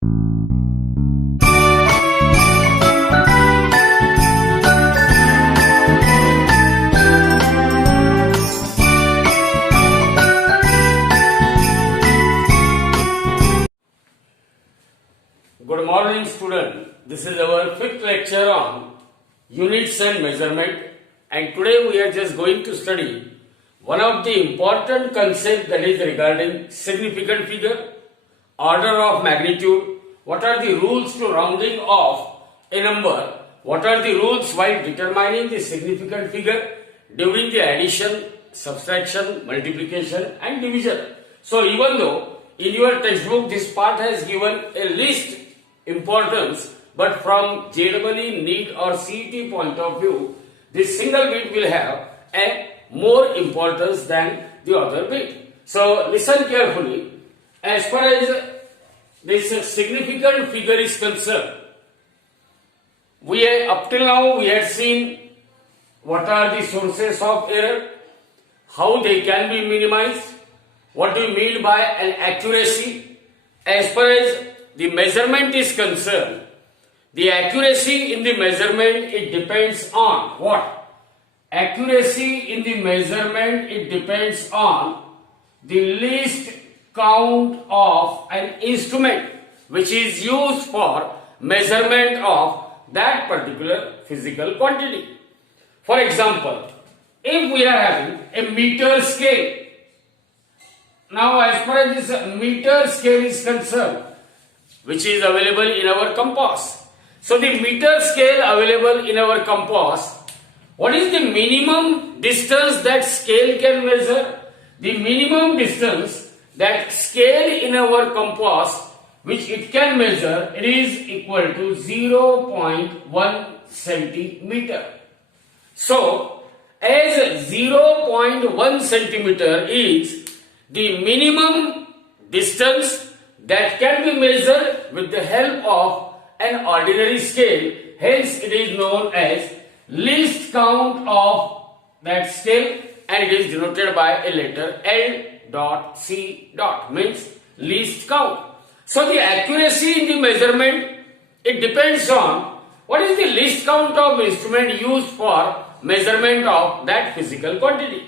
Good morning, student. This is our fifth lecture on units and measurement, and today we are just going to study one of the important concepts, that is regarding significant figure, order of magnitude, what are the rules to rounding off a number, what are the rules while determining the significant figure during the addition, subtraction, multiplication and division. So even though in your textbook this part has given a least importance, but from JEE NEET or CET point of view, this single bit will have a more importance than the other bit. So listen carefully. As far as this significant figure is concerned, up till now we had seen what are the sources of error, how they can be minimized, what do you mean by an accuracy. As far as the measurement is concerned, the accuracy in the measurement, it depends on what? Accuracy in the measurement, it depends on the least count of an instrument which is used for measurement of that particular physical quantity. For example, if we are having a meter scale, now as far as this meter scale is concerned, which is available in our compass. So the meter scale available in our compass, what is the minimum distance that scale can measure? The minimum distance that scale in our compass which it can measure, it is equal to 0.1 centimeter. So as 0.1 centimeter is the minimum distance that can be measured with the help of an ordinary scale, hence it is known as least count of that scale, and it is denoted by a letter L dot C dot, means least count. So the accuracy in the measurement, it depends on what is the least count of instrument used for measurement of that physical quantity.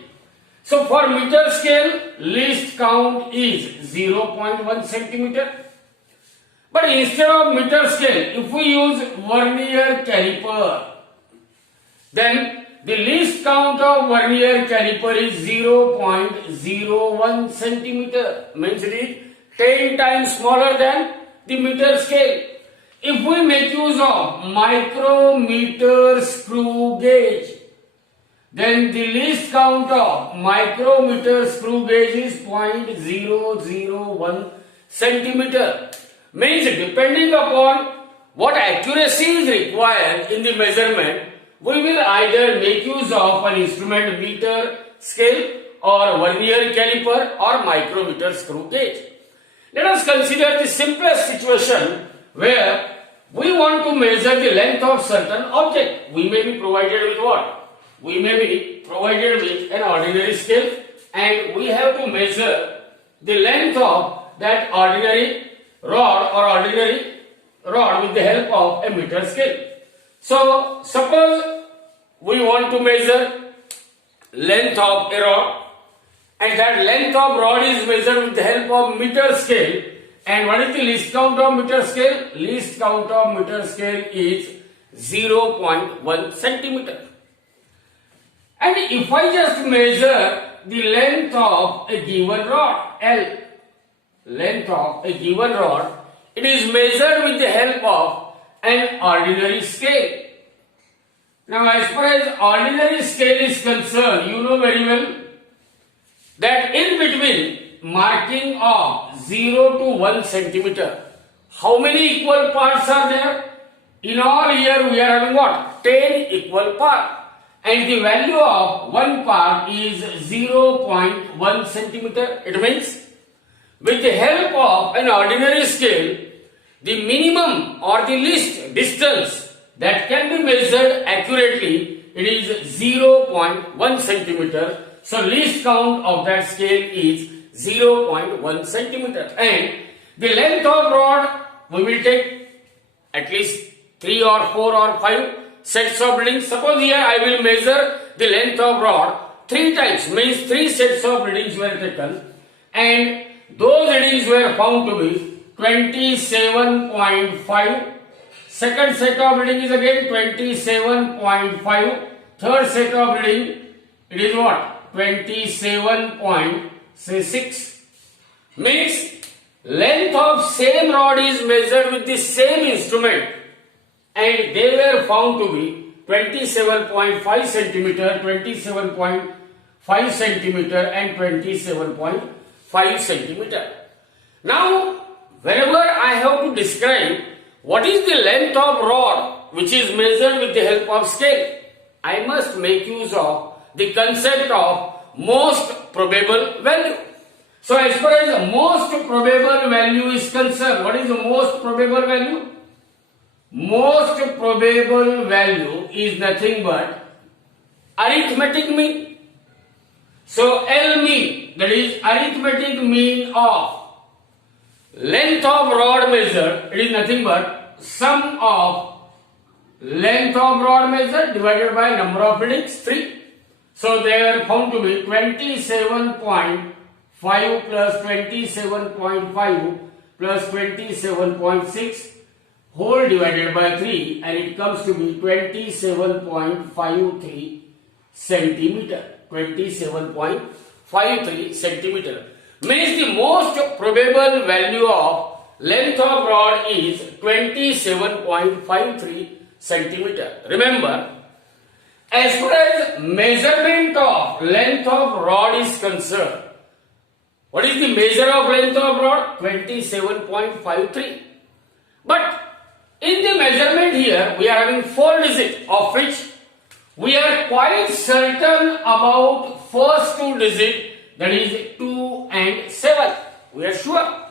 So for meter scale, least count is 0.1 centimeter. But instead of meter scale, if we use vernier caliper, then the least count of vernier caliper is 0.01 centimeter, means it is 10 times smaller than the meter scale. If we make use of micrometer screw gauge, then the least count of micrometer screw gauge is 0.001 centimeter. Means depending upon what accuracy is required in the measurement, we will either make use of an instrument meter scale or vernier caliper or micrometer screw gauge. Let us consider the simplest situation where we want to measure the length of certain object. We may be provided with what? We may be provided with an ordinary scale, and we have to measure the length of that ordinary rod or ordinary rod with the help of a meter scale. So suppose we want to measure length of a rod, and that length of rod is measured with the help of meter scale. And what is the least count of meter scale? Least count of meter scale is 0.1 centimeter. And if I just measure the length of a given rod, L, length of a given rod, it is measured with the help of an ordinary scale. Now as far as ordinary scale is concerned, you know very well that in between marking of 0 to 1 centimeter, how many equal parts are there? In all here we are having what? 10 equal parts. And the value of one part is 0.1 centimeter. It means with the help of an ordinary scale, the minimum or the least distance that can be measured accurately, it is 0.1 centimeter. So least count of that scale is 0.1 centimeter. And the length of rod we will take at least 3 or 4 or 5 sets of readings. Suppose here I will measure the length of rod 3 times, means 3 sets of readings were taken, and those readings were found to be 27.5. Second set of reading is again 27.5. Third set of reading, it is what? 27.6. Means length of same rod is measured with the same instrument, and they were found to be 27.5 centimeter, 27.5 centimeter and 27.5 centimeter. Now, whenever I have to describe what is the length of rod which is measured with the help of scale, I must make use of the concept of most probable value. So as far as the most probable value is concerned, what is the most probable value? Most probable value is nothing but arithmetic mean. So L mean, that is arithmetic mean of length of rod measured, it is nothing but sum of length of rod measured divided by number of readings, 3. So they are found to be 27.5 plus 27.5 plus 27.6 whole divided by 3, and it comes to be 27.53 centimeter. 27.53 centimeter. Means the most probable value of length of rod is 27.53 centimeter. Remember, as far as measurement of length of rod is concerned, what is the measure of length of rod? 27.53. But in the measurement here, we are having 4 digits, of which we are quite certain about first 2 digits, that is 2 and 7. We are sure.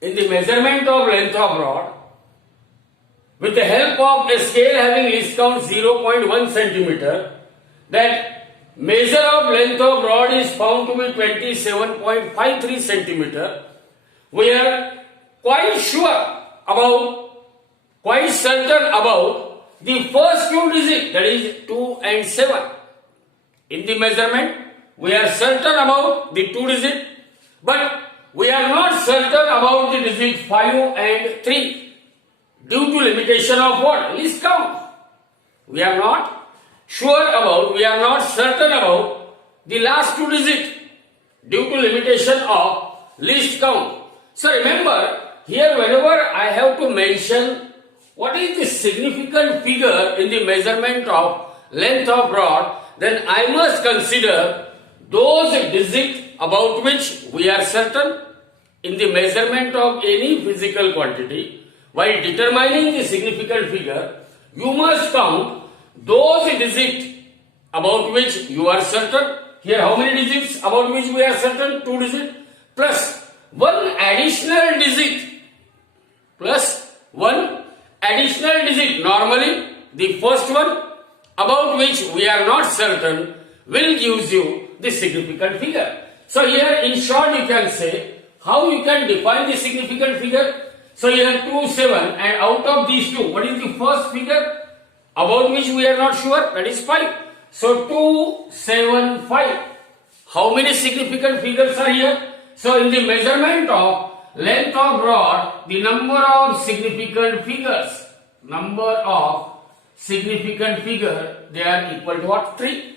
In the measurement of length of rod, with the help of a scale having least count 0.1 centimeter, that measure of length of rod is found to be 27.53 centimeter. We are quite sure about, quite certain about the first 2 digits, that is 2 and 7. In the measurement, we are certain about the 2 digits, but we are not certain about the digit 5 and 3 due to limitation of what? Least count. We are not sure about, we are not certain about the last 2 digits due to limitation of least count. So remember, here whenever I have to mention what is the significant figure in the measurement of length of rod, then I must consider those digits about which we are certain in the measurement of any physical quantity. While determining the significant figure, you must count those digits about which you are certain. Here how many digits about which we are certain? 2 digits plus 1 additional digit, plus 1 additional digit. Normally the first one about which we are not certain will give you the significant figure. So here in short you can say how you can define the significant figure. So here 2, 7, and out of these 2, what is the first figure about which we are not sure? That is 5. So 2, 7, 5. How many significant figures are here? So in the measurement of length of rod, the number of significant figures, they are equal to what? 3.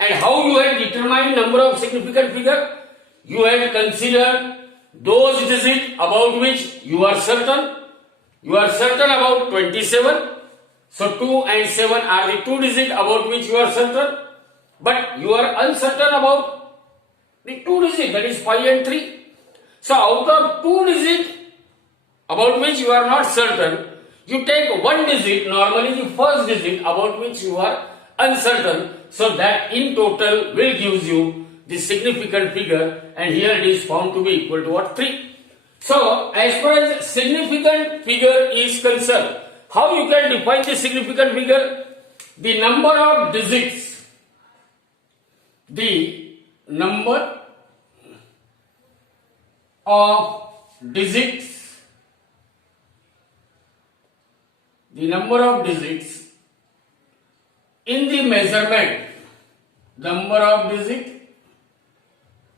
And how you have determined number of significant figure? You have considered those digits about which you are certain. You are certain about 27. So 2 and 7 are the 2 digits about which you are certain. But you are uncertain about the 2 digits, that is 5 and 3. So out of 2 digits about which you are not certain, you take 1 digit, normally the first digit about which you are uncertain. So that in total will give you the significant figure, and here it is found to be equal to what? 3. So as far as significant figure is concerned, how you can define the significant figure? The number of digits, the number of digits the number of digits in the measurement, number of digits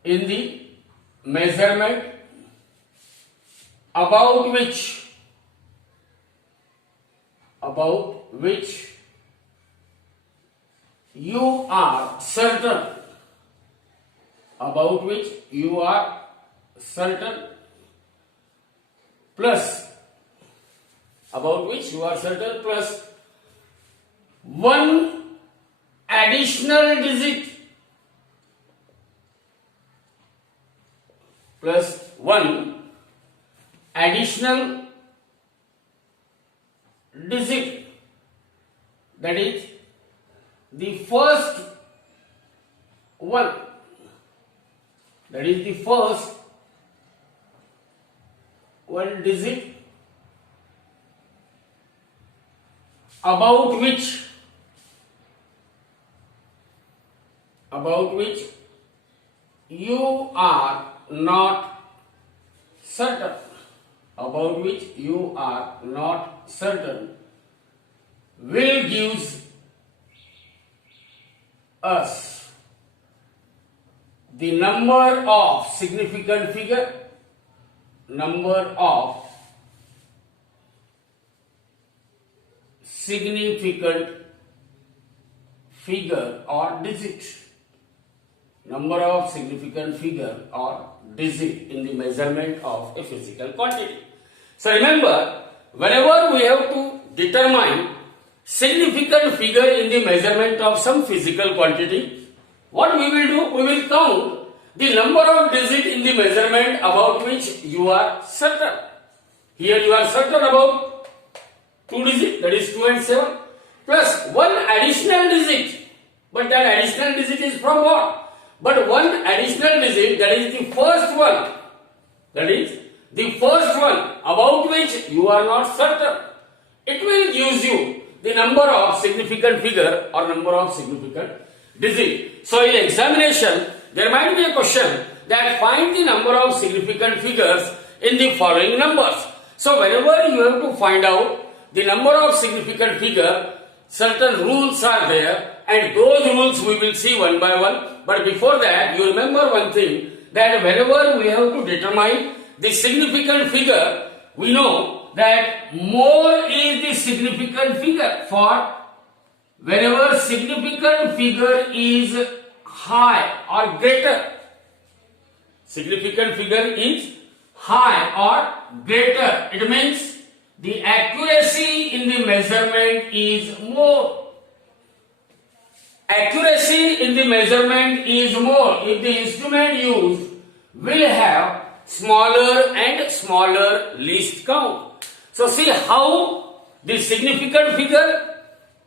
in the measurement about which you are certain, about which you are certain, plus one additional digit, that is the first one, digit about which you are not certain, will gives us the number of significant figure, or digit, in the measurement of a physical quantity. So remember, whenever we have to determine significant figure in the measurement of some physical quantity, what we will do? We will count the number of digits in the measurement about which you are certain. Here you are certain about 2 digits, that is 2 and 7, plus one additional digit. But that additional digit is from what? But one additional digit, that is the first one. About which you are not certain. It will give you the number of significant figure or number of significant digit. So in examination, there might be a question that find the number of significant figures in the following numbers. So whenever you have to find out the number of significant figure, certain rules are there, and those rules we will see one by one. But before that, you remember one thing, that whenever we have to determine the significant figure, we know that more is the significant figure. For whenever significant figure is high or greater, it means the accuracy in the measurement is more. If the instrument used will have smaller and smaller least count. So see how the significant figure,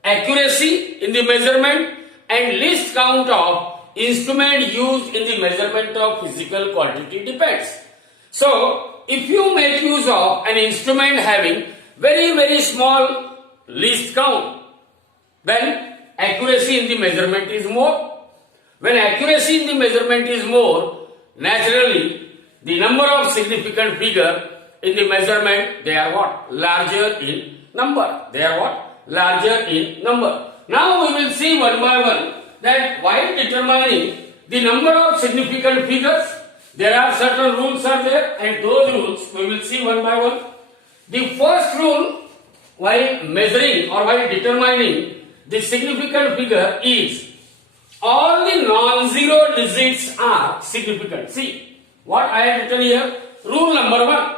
accuracy in the measurement, and least count of instrument used in the measurement of physical quantity depends. So if you make use of an instrument having very small least count, then accuracy in the measurement is more. When accuracy in the measurement is more, naturally the number of significant figure in the measurement, they are what? Larger in number. Now we will see one by one that while determining the number of significant figures, there are certain rules are there, and those rules we will see one by one. The first rule while measuring or while determining the significant figure is all the non-zero digits are significant. See what I have written here. Rule number 1.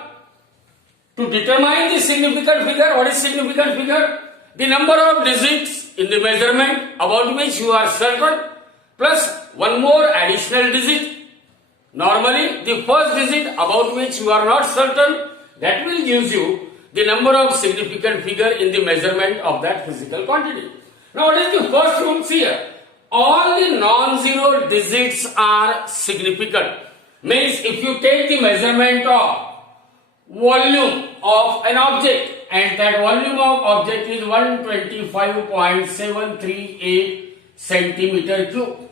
To determine the significant figure, what is significant figure? The number of digits in the measurement about which you are certain, plus one more additional digit. Normally, the first digit about which you are not certain, that will give you the number of significant figure in the measurement of that physical quantity. Now, what is the first rule here? All the non-zero digits are significant. Means if you take the measurement of volume of an object, and that volume of object is 125.738 centimeter cube.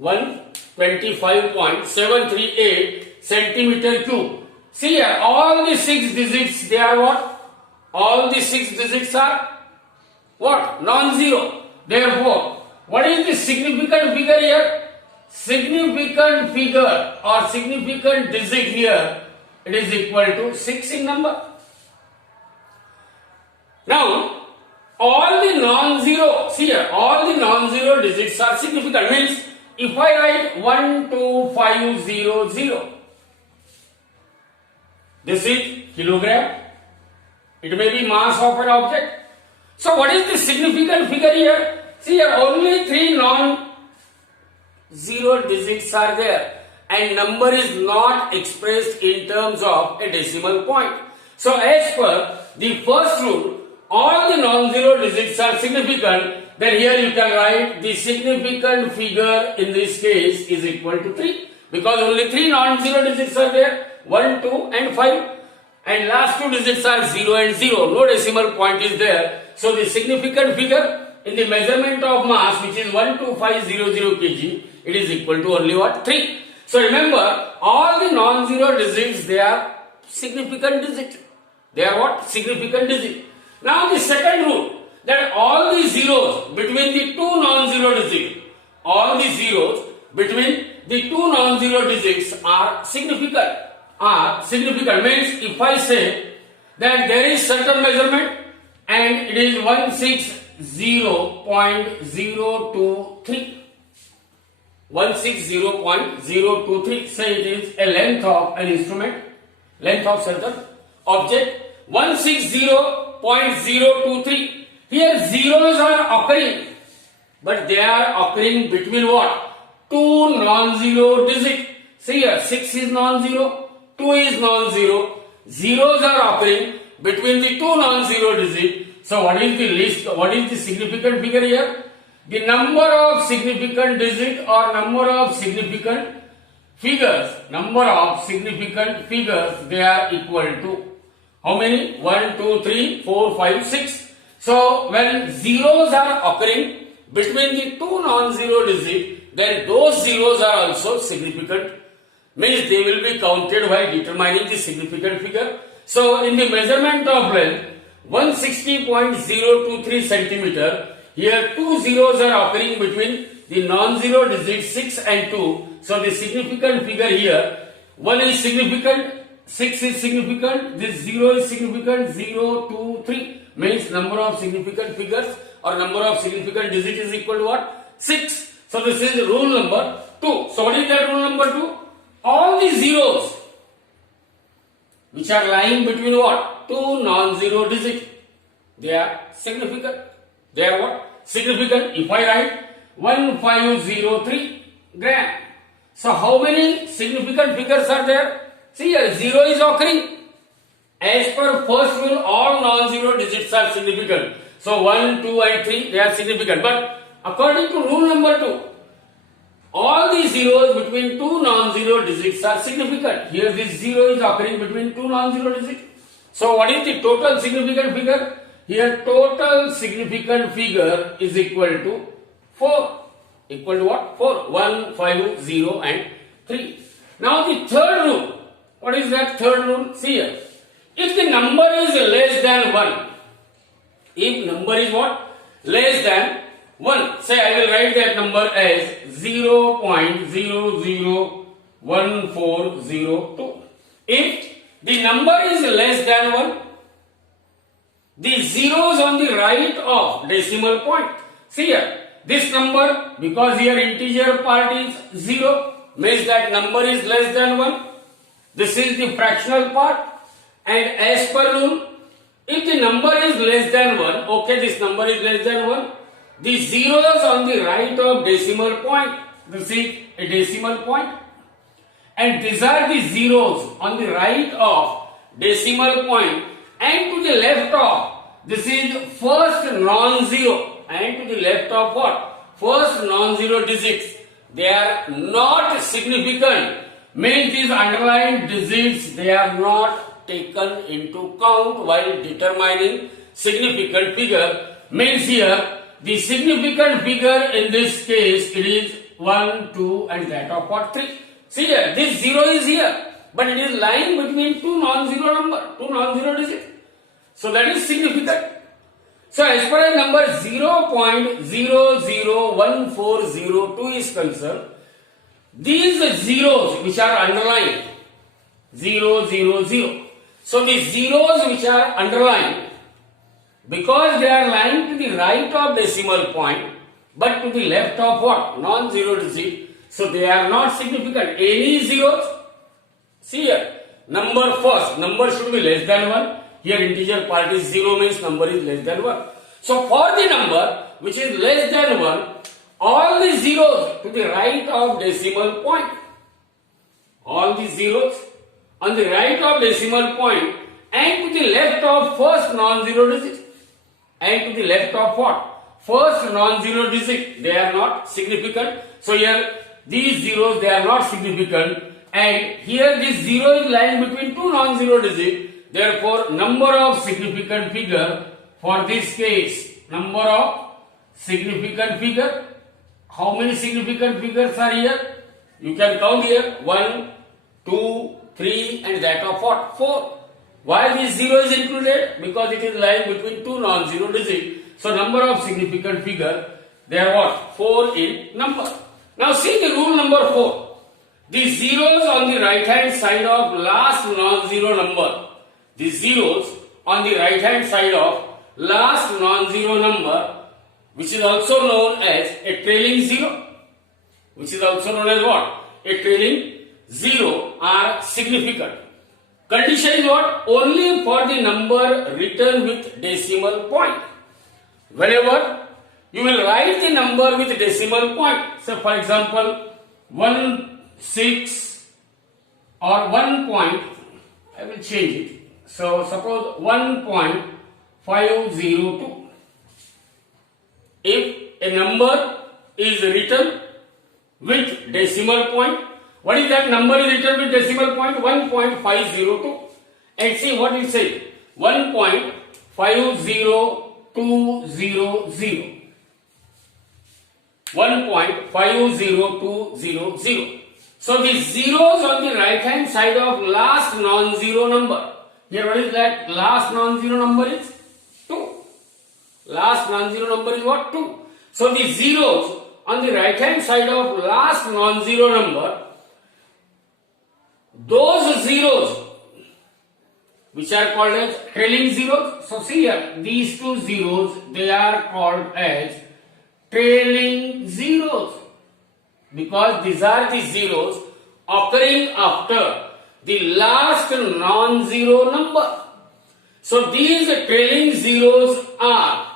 125.738 centimeter cube. See here, all the 6 digits, they are what? all the 6 digits are what? Non-zero. Therefore, what is the significant figure here? Significant figure or significant digit here, it is equal to 6 in number. Now, all the non-zero, see here, all the non-zero digits are significant. Means, if I write 12500, this is kilogram. It may be mass of an object. So, what is the significant figure here? See here, only 3 non-zero digits are there, and number is not expressed in terms of a decimal point. So, as per the first rule, all the non-zero digits are significant. Then here you can write the significant figure in this case is equal to 3, because only 3 non-zero digits are there, 1, 2 and 5, and last 2 digits are 0 and 0. No decimal point is there. So the significant figure in the measurement of mass, which is 12500 kg, it is equal to only what? 3. So remember, all the non-zero digits, they are significant digit. They are what? Significant digit. Now the second rule, that all the zeros between the 2 non-zero digits, all the zeros between the 2 non-zero digits are significant. Means if I say that there is certain measurement and it is 160.023. 160.023. Say it is a length of an instrument, length of certain object. 160.023. Here zeros are occurring, but they are occurring between what? 2 non-zero digits. See here, 6 is non-zero, 2 is non-zero. Zeros are occurring between the 2 non-zero digits. So what is the list? What is the significant figure here? The number of significant digits or number of significant figures. Number of significant figures, they are equal to how many? 1, 2, 3, 4, 5, 6. So when zeros are occurring between the 2 non-zero digits, then those zeros are also significant. Means they will be counted while determining the significant figure. So in the measurement of length, 160.023 centimeter, here 2 zeros are occurring between the non-zero digits 6 and 2. So the significant figure here, 1 is significant, 6 is significant, this 0 is significant, 0, 2, 3. Means number of significant figures or number of significant digits is equal to what? 6. So this is rule number 2. So what is that rule number 2? All the zeros which are lying between what? 2 non-zero digits, they are significant. They are what? Significant. If I write 1503 gram. So how many significant figures are there? See here, 0 is occurring. As per first rule, all non-zero digits are significant. So 1, 2 and 3, they are significant. But according to rule number 2, all the zeros between 2 non-zero digits are significant. Here this 0 is occurring between 2 non-zero digits. So what is the total significant figure? Here total significant figure is equal to 4. Equal to what? 4. 1, 5, 0 and 3. Now the third rule. What is that third rule? See here. If the number is less than 1. If number is what? Less than 1. Say I will write that number as 0.001402. If the number is less than 1, the zeros on the right of decimal point. See here, this number, because here integer part is 0, means that number is less than 1. This is the fractional part. And as per rule, if the number is less than 1, okay, this number is less than 1, the zeros on the right of decimal point, this is a decimal point, and these are the zeros on the right of decimal point, and to the left of, this is first non-zero, and to the left of what? First non-zero digits. They are not significant. Means these underlined digits, they are not taken into count while determining significant figure. Means here, the significant figure in this case, it is 1, 2 and that of what? 3. See here, this 0 is here, but it is lying between 2 non-zero digits. So that is significant. So as far as number 0.001402 is concerned, these zeros which are underlined, 0, 0, 0. So the zeros which are underlined, because they are lying to the right of decimal point, but to the left of what? Non-zero digit. So they are not significant. Any zeros? See here, number first, number should be less than 1. Here integer part is 0 means number is less than 1. So for the number which is less than 1, all the zeros to the right of decimal point, all the zeros on the right of decimal point and to the left of first non-zero digit, and to the left of what? First non-zero digit, they are not significant. So here these zeros, they are not significant, and here this zero is lying between two non-zero digits. Therefore, number of significant figure for this case, number of significant figure. How many significant figures are here? You can count here 1, 2, 3 and that of what? 4. Why this 0 is included? Because it is lying between two non-zero digits. So number of significant figure, they are what? 4 in number. Now see the rule number 4. The zeros on the right hand side of last non-zero number. The zeros on the right hand side of last non-zero number, which is also known as a trailing zero, which is also known as what? A trailing zero, are significant. Condition is what? Only for the number written with decimal point. Whenever you will write the number with decimal point, so for example 1, 6 or 1 point, I will change it. So suppose 1.502. If a number is written with decimal point, what is that number is written with decimal point? 1.502. And see what it says. 1.50200. 1.50200. So the zeros on the right hand side of last non-zero number. Here what is that? Last non-zero number is 2. Last non-zero number is what? 2. So the zeros on the right hand side of last non-zero number, those zeros which are called as trailing zeros. So see here, these two zeros, they are called as trailing zeros, because these are the zeros occurring after the last non-zero number. So these trailing zeros are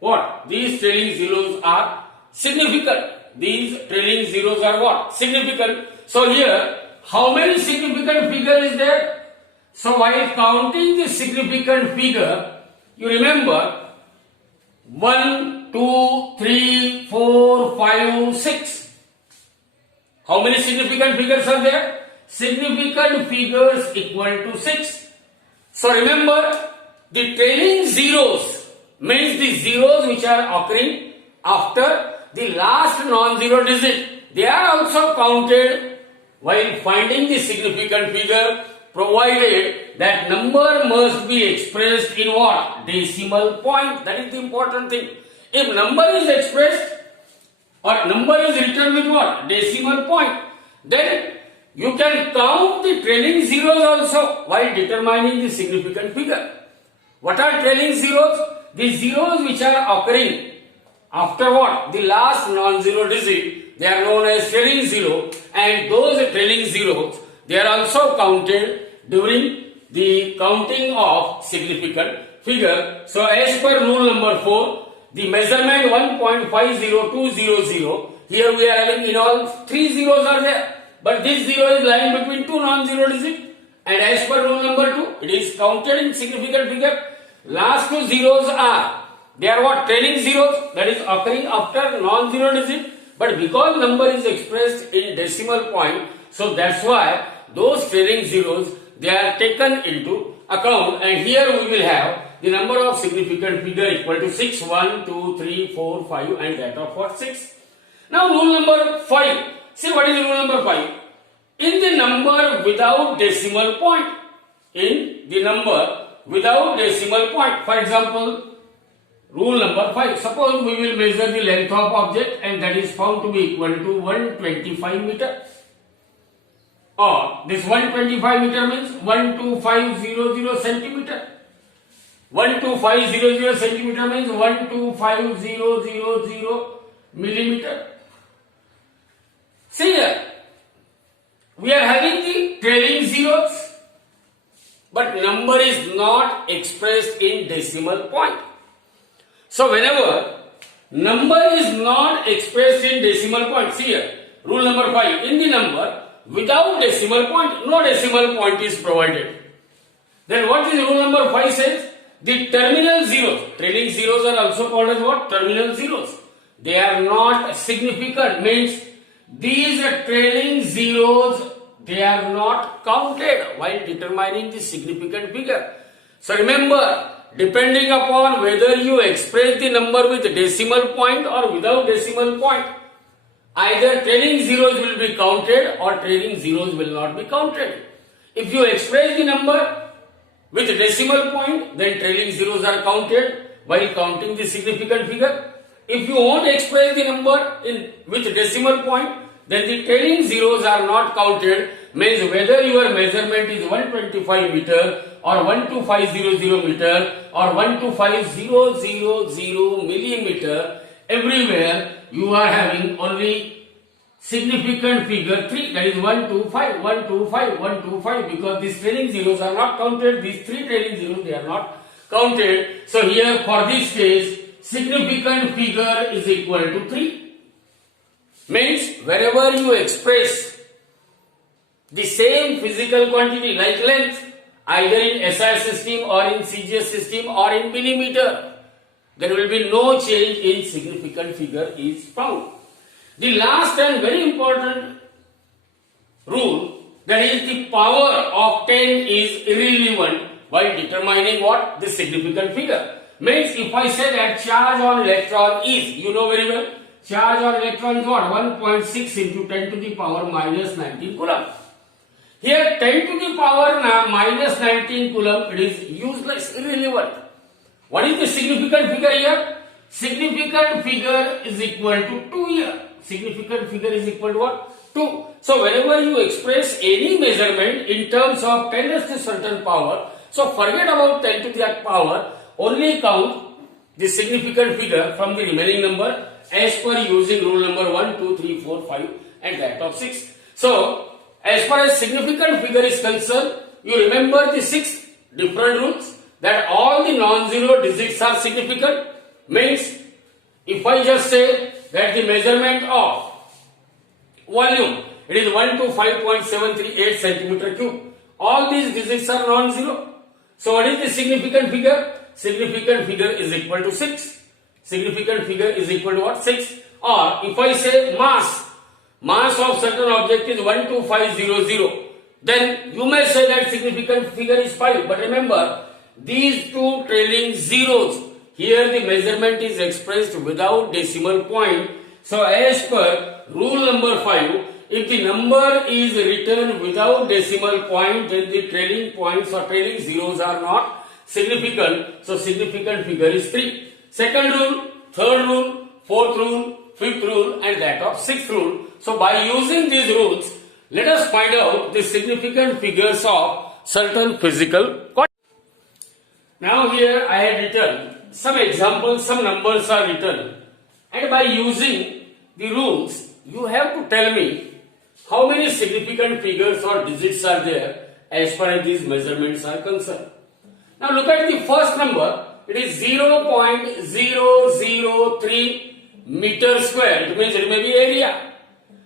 what? These trailing zeros are significant. These trailing zeros are what? Significant. So here, how many significant figure is there? So while counting the significant figure, you remember 1, 2, 3, 4, 5, 6. How many significant figures are there? Significant figures equal to 6. So remember, the trailing zeros means the zeros which are occurring after the last non-zero digit. They are also counted while finding the significant figure, provided that number must be expressed in what? Decimal point. That is the important thing. If number is expressed or number is written with what? Decimal point, then you can count the trailing zeros also while determining the significant figure. What are trailing zeros? The zeros which are occurring after what? The last non-zero digit, they are known as trailing zero, and those trailing zeros, they are also counted during the counting of significant figure. So as per rule number 4, the measurement 1.50200, here we are having in all 3 zeros are there, but this zero is lying between two non-zero digits, and as per rule number 2, it is counted in significant figure. Last 2 zeros are, they are what? Trailing zeros, that is occurring after non-zero digit, but because number is expressed in decimal point, so that's why those trailing zeros, they are taken into account, and here we will have the number of significant figure equal to 6, 1, 2, 3, 4, 5 and that of what? 6. Now rule number 5. See what is rule number 5? in the number without decimal point. In the number without decimal point. For example, rule number 5. Suppose we will measure the length of object and that is found to be equal to 125 meter. Or this 125 meter means 12500 centimeter. 12500 centimeter means 12500 millimeter. See here, we are having the trailing zeros, but number is not expressed in decimal point. So whenever number is not expressed in decimal point, see here, rule number 5, in the number without decimal point, no decimal point is provided. Then what is rule number 5 says? The terminal zeros, trailing zeros are also called as what? Terminal zeros. They are not significant, means these trailing zeros, they are not counted while determining the significant figure. So remember, depending upon whether you express the number with decimal point or without decimal point, either trailing zeros will be counted or trailing zeros will not be counted. If you express the number with decimal point, then trailing zeros are counted while counting the significant figure. If you won't express the number with decimal point, then the trailing zeros are not counted, means whether your measurement is 125 meter or 12500 meter or 125,000 millimeter, everywhere you are having only significant figure 3, that is 125, 125, 125, because these trailing zeros are not counted, these 3 trailing zeros, they are not counted. So here for this case, significant figure is equal to 3. Means wherever you express the same physical quantity like length, either in SI system or in CGS system or in millimeter, there will be no change in significant figure is found. The last and very important rule, that is the power of 10 is irrelevant while determining what? The significant figure. Means if I say that charge on electron is, you know very well, charge on electron is what? 1.6 into 10 to the power minus 19 coulomb. Here 10 to the power minus 19 coulomb, it is useless, irrelevant. What is the significant figure here? Significant figure is equal to 2 here. Significant figure is equal to what? 2. So whenever you express any measurement in terms of 10 raised to certain power, so forget about 10 to the power, only count the significant figure from the remaining number as per using rule number 1, 2, 3, 4, 5 and that of 6. So as far as significant figure is concerned, you remember the 6 different rules, that all the non-zero digits are significant. Means if I just say that the measurement of volume, it is 125.738 centimeter cube, all these digits are non-zero. So what is the significant figure? Significant figure is equal to 6. Significant figure is equal to what? 6. Or if I say mass of certain object is 12500, then you may say that significant figure is 5. But remember, these 2 trailing zeros, here the measurement is expressed without decimal point. So as per rule number 5, if the number is written without decimal point, then the trailing points or trailing zeros are not significant. So significant figure is 3. Second rule, third rule, fourth rule, fifth rule and that of sixth rule. So by using these rules, let us find out the significant figures of certain physical quantities. Now here I had written some examples, some numbers are written, and by using the rules, you have to tell me how many significant figures or digits are there as far as these measurements are concerned. Now look at the first number, it is 0.003 meter square, it means it may be area.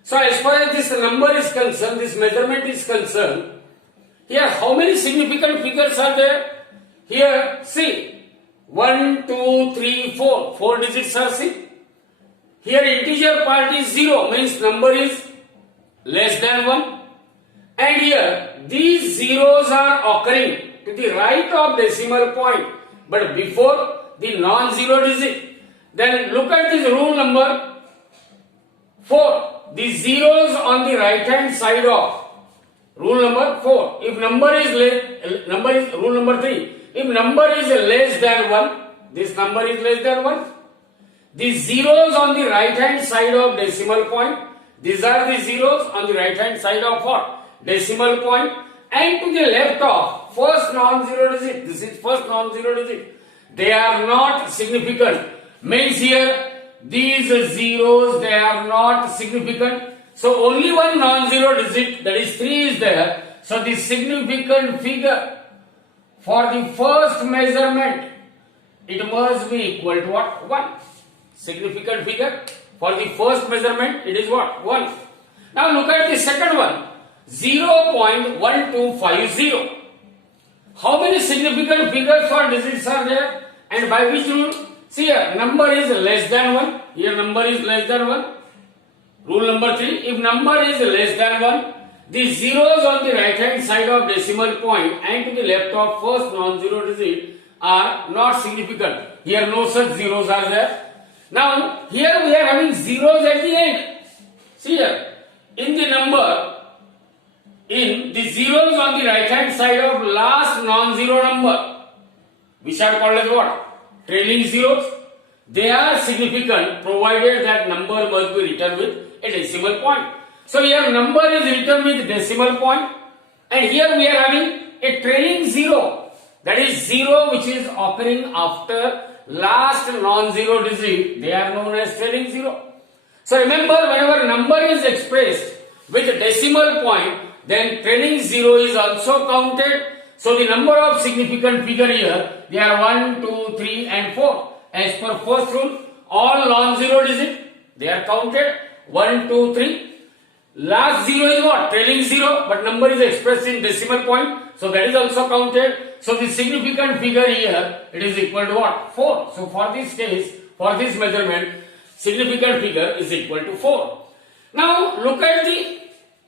So as far as this number is concerned, this measurement is concerned, here how many significant figures are there? Here see, 1, 2, 3, 4, 4 digits are seen. Here integer part is 0, means number is less than 1. And here these zeros are occurring to the right of decimal point, but before the non-zero digit. Then look at this rule number 4. The zeros on the right hand side of Rule number 4. If number is rule number 3. If number is less than 1, this number is less than 1. The zeros on the right hand side of decimal point, these are the zeros on the right hand side of what? Decimal point, and to the left of first non-zero digit, this is first non-zero digit, they are not significant. Means here, these zeros, they are not significant. So only one non-zero digit, that is 3 is there. So the significant figure for the first measurement, it must be equal to what? 1. Significant figure for the first measurement, it is what? 1. Now look at the second one, 0.1250. How many significant figures or digits are there? And by which rule? See here, number is less than 1. Here number is less than 1. Rule number 3, if number is less than 1, the zeros on the right hand side of decimal point and to the left of first non-zero digit are not significant. Here no such zeros are there. Now here we are having zeros at the end. See here, in the number, in the zeros on the right hand side of last non-zero number, which are called as what? Trailing zeros. They are significant provided that number must be written with a decimal point. So here number is written with decimal point, and here we are having a trailing zero, that is 0 which is occurring after last non-zero digit. They are known as trailing zero. So remember, whenever number is expressed with a decimal point, then trailing zero is also counted. So the number of significant figure here, they are 1, 2, 3 and 4. As per first rule, all non-zero digit, they are counted. 1, 2, 3. Last zero is what? Trailing zero, but number is expressed in decimal point, so that is also counted. So the significant figure here, it is equal to what? 4. So for this case, for this measurement, significant figure is equal to 4. Now look at the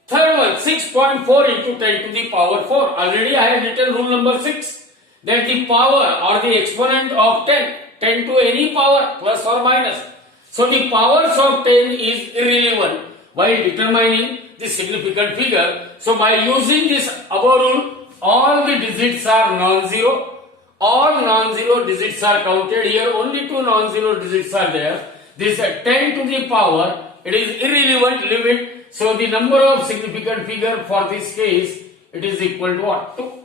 third one, 6.4 into 10 to the power 4. Already I have written rule number 6, that the power or the exponent of 10 to any power plus or minus. So the powers of 10 is irrelevant while determining the significant figure. So by using this above rule, all the digits are non-zero. All non-zero digits are counted. Here only 2 non-zero digits are there. This 10 to the power, it is irrelevant, leave it. So the number of significant figure for this case, it is equal to what? 2.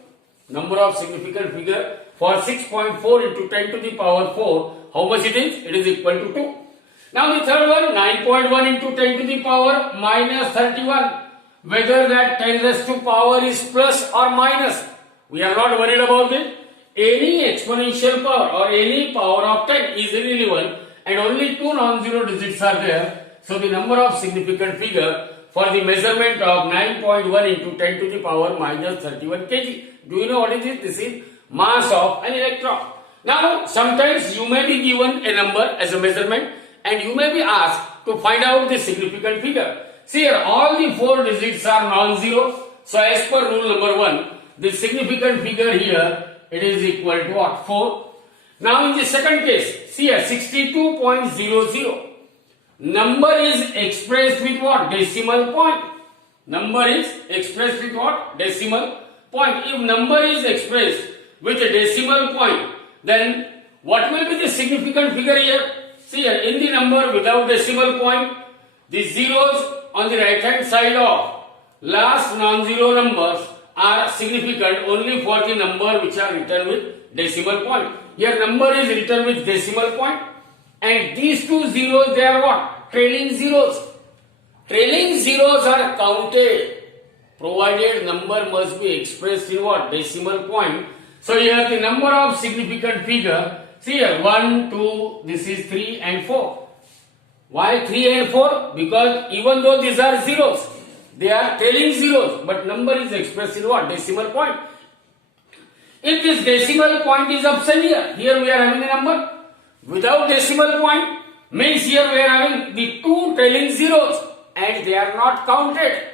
Number of significant figure for 6.4 into 10 to the power 4, how much it is? It is equal to 2. Now the third one, 9.1 into 10 to the power minus 31. Whether that 10 raised to power is plus or minus, we are not worried about it. Any exponential power or any power of 10 is irrelevant, and only 2 non-zero digits are there. So the number of significant figure for the measurement of 9.1 into 10 to the power minus 31 kg. Do you know what is it? This is mass of an electron. Now sometimes you may be given a number as a measurement, and you may be asked to find out the significant figure. See here, all the 4 digits are non-zero. So as per rule number 1, the significant figure here, it is equal to what? 4. Now in the second case, see here, 62.00. Number is expressed with what? Decimal point. Number is expressed with what? Decimal point. If number is expressed with a decimal point, then what will be the significant figure here? See here, in the number without decimal point, the zeros on the right hand side of last non-zero numbers are significant only for the number which are written with decimal point. Here number is written with decimal point, and these 2 zeros, they are what? Trailing zeros. Trailing zeros are counted provided number must be expressed in what? Decimal point. So here the number of significant figure, see here, 1, 2, this is 3 and 4. Why 3 and 4? Because even though these are zeros, they are trailing zeros, but number is expressed in what? Decimal point. If this decimal point is absent here we are having a number without decimal point, means here we are having the 2 trailing zeros and they are not counted.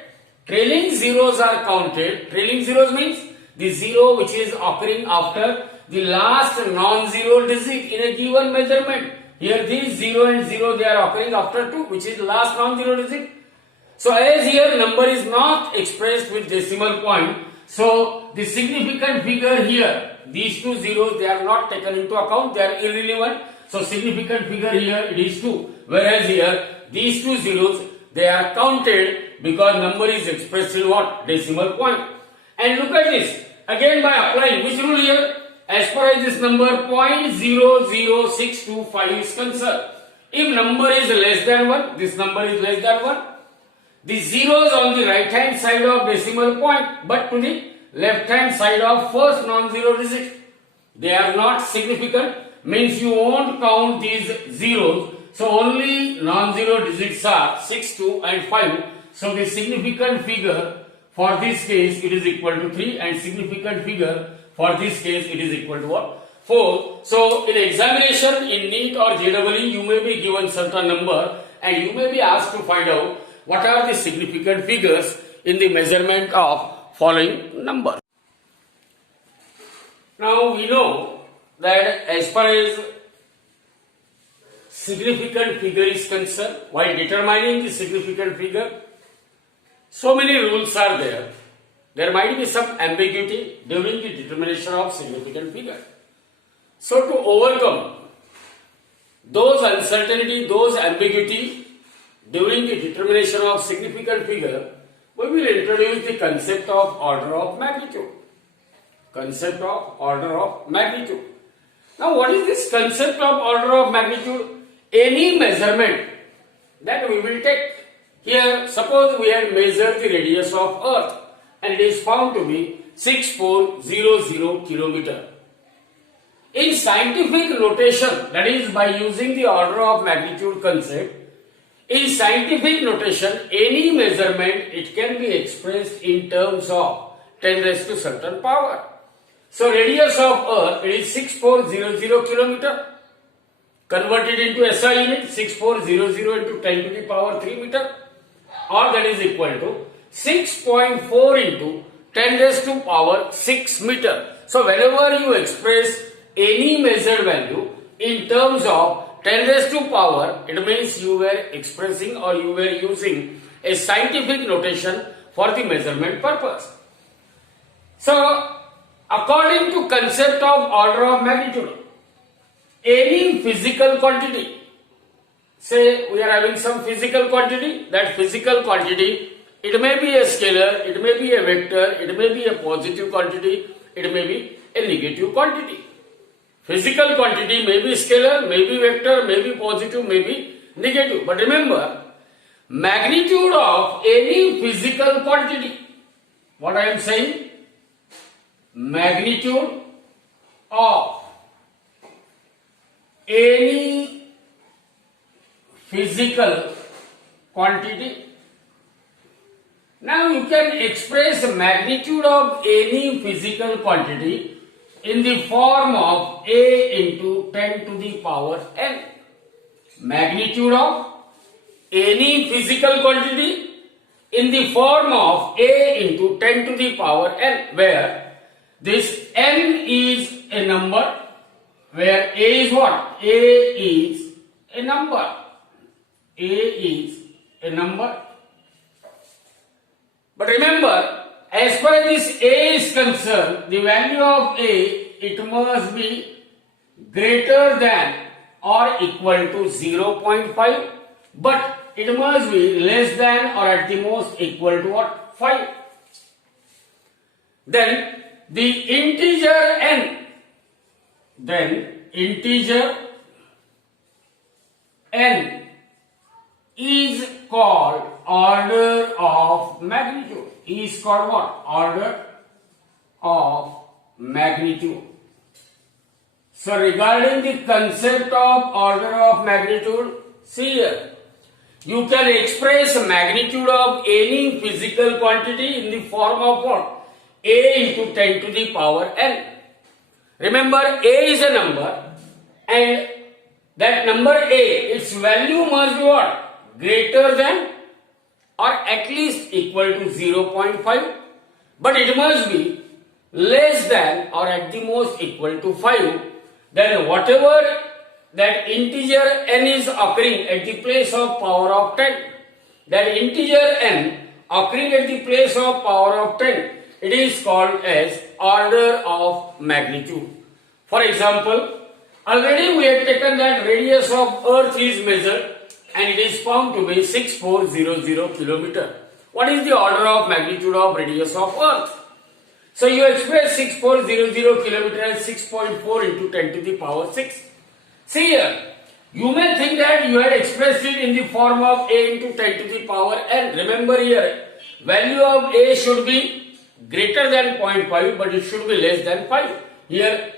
Trailing zeros are counted. Trailing zeros means the zero which is occurring after the last non-zero digit in a given measurement. Here these 0 and 0, they are occurring after 2, which is the last non-zero digit. So as here number is not expressed with decimal point, so the significant figure here, these two zeros, they are not taken into account, they are irrelevant. So significant figure here it is 2, whereas here these two zeros, they are counted because number is expressed in what? Decimal point. And look at this, again by applying which rule here? As far as this number 0.00625 is concerned, if number is less than 1, this number is less than 1, the zeros on the right hand side of decimal point, but to the left hand side of first non-zero digit, they are not significant, means you won't count these zeros. So only non-zero digits are 6, 2 and 5. So the significant figure for this case it is equal to 3, and significant figure for this case it is equal to what? 4. So in examination in NEET or JEE you may be given certain number and you may be asked to find out what are the significant figures in the measurement of following number. Now we know that as far as significant figure is concerned, while determining the significant figure, so many rules are there. There might be some ambiguity during the determination of significant figure. So to overcome those uncertainty, those ambiguity during the determination of significant figure, we will introduce the concept of order of magnitude. Concept of order of magnitude. Now what is this concept of order of magnitude? Any measurement that we will take. Here suppose we had measured the radius of earth and it is found to be 6400 kilometer. In scientific notation, that is by using the order of magnitude concept, in scientific notation any measurement it can be expressed in terms of 10 raised to certain power. So radius of earth it is 6400 kilometer. Converted into SI unit, 6400 into 10 to the power 3 meter, or that is equal to 6.4 into 10 raised to power 6 meter. So whenever you express any measured value in terms of 10 raised to power, it means you were expressing or you were using a scientific notation for the measurement purpose. So according to concept of order of magnitude, any physical quantity, say we are having some physical quantity, that physical quantity, it may be a scalar, it may be a vector, it may be a positive quantity, it may be a negative quantity. Physical quantity may be scalar, may be vector, may be positive, may be negative. But remember, magnitude of any physical quantity, what I am saying? Magnitude of any physical quantity. Now you can express magnitude of any physical quantity in the form of A into 10 to the power n. Magnitude of any physical quantity in the form of A into 10 to the power n, where this n is a number, where A is what? A is a number. A is a number. But remember, as far as this A is concerned, the value of A, it must be greater than or equal to 0.5, but it must be less than or at the most equal to what? 5. Then the integer n, is called order of magnitude. Is called what? Order of magnitude. So regarding the concept of order of magnitude, see here, you can express magnitude of any physical quantity in the form of what? A into 10 to the power n. Remember, A is a number and that number A, its value must be what? Greater than or at least equal to 0.5, but it must be less than or at the most equal to 5. Then whatever that integer n is occurring at the place of power of 10, that integer n occurring at the place of power of 10, it is called as order of magnitude. For example, already we have taken that radius of earth is measured and it is found to be 6400 kilometer. What is the order of magnitude of radius of earth? So you express 6400 kilometer as 6.4 into 10 to the power 6. See here, you may think that you had expressed it in the form of a into 10 to the power n. Remember here, value of a should be greater than 0.5 but it should be less than 5. Here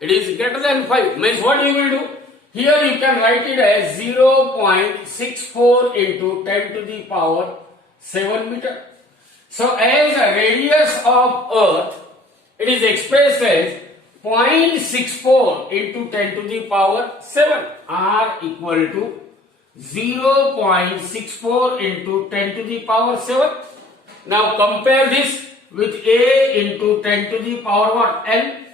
it is greater than 5. Means what you will do? Here you can write it as 0.64 into 10 to the power 7 meter. So as a radius of earth, it is expressed as 0.64 into 10 to the power 7 are equal to 0.64 into 10 to the power 7. Now compare this with a into 10 to the power what? N.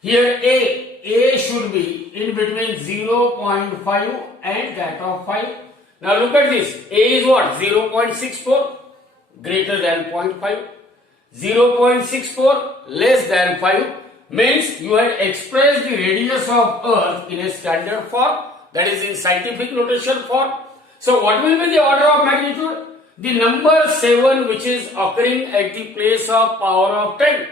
Here a should be in between 0.5 and that of 5. Now look at this. A is what? 0.64 greater than 0.5. 0.64 less than 5 means you had expressed the radius of earth in a standard form, that is in scientific notation form. So what will be the order of magnitude? The number 7 which is occurring at the place of power of 10.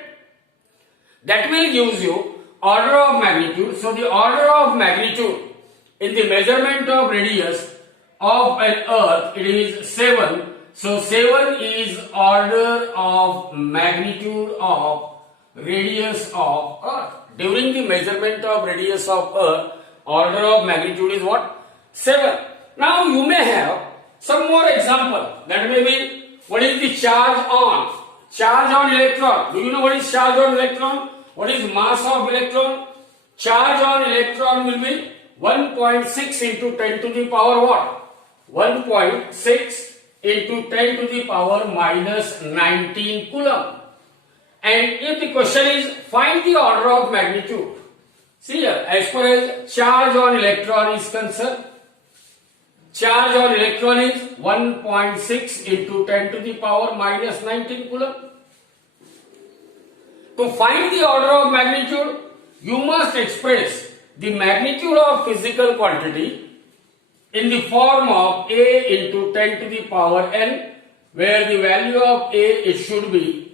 That will give you order of magnitude. So the order of magnitude in the measurement of radius of an earth, it is 7. So 7 is order of magnitude of radius of earth. During the measurement of radius of earth, order of magnitude is what? 7. Now you may have some more example. That may be, what is the charge on? Charge on electron. Do you know what is charge on electron? What is mass of electron? Charge on electron will be 1.6 into 10 to the power what? 1.6 into 10 to the power minus 19 coulomb. And if the question is find the order of magnitude, see here, as far as charge on electron is concerned, charge on electron is 1.6 into 10 to the power minus 19 coulomb. To find the order of magnitude, you must express the magnitude of physical quantity in the form of a into 10 to the power n, where the value of a it should be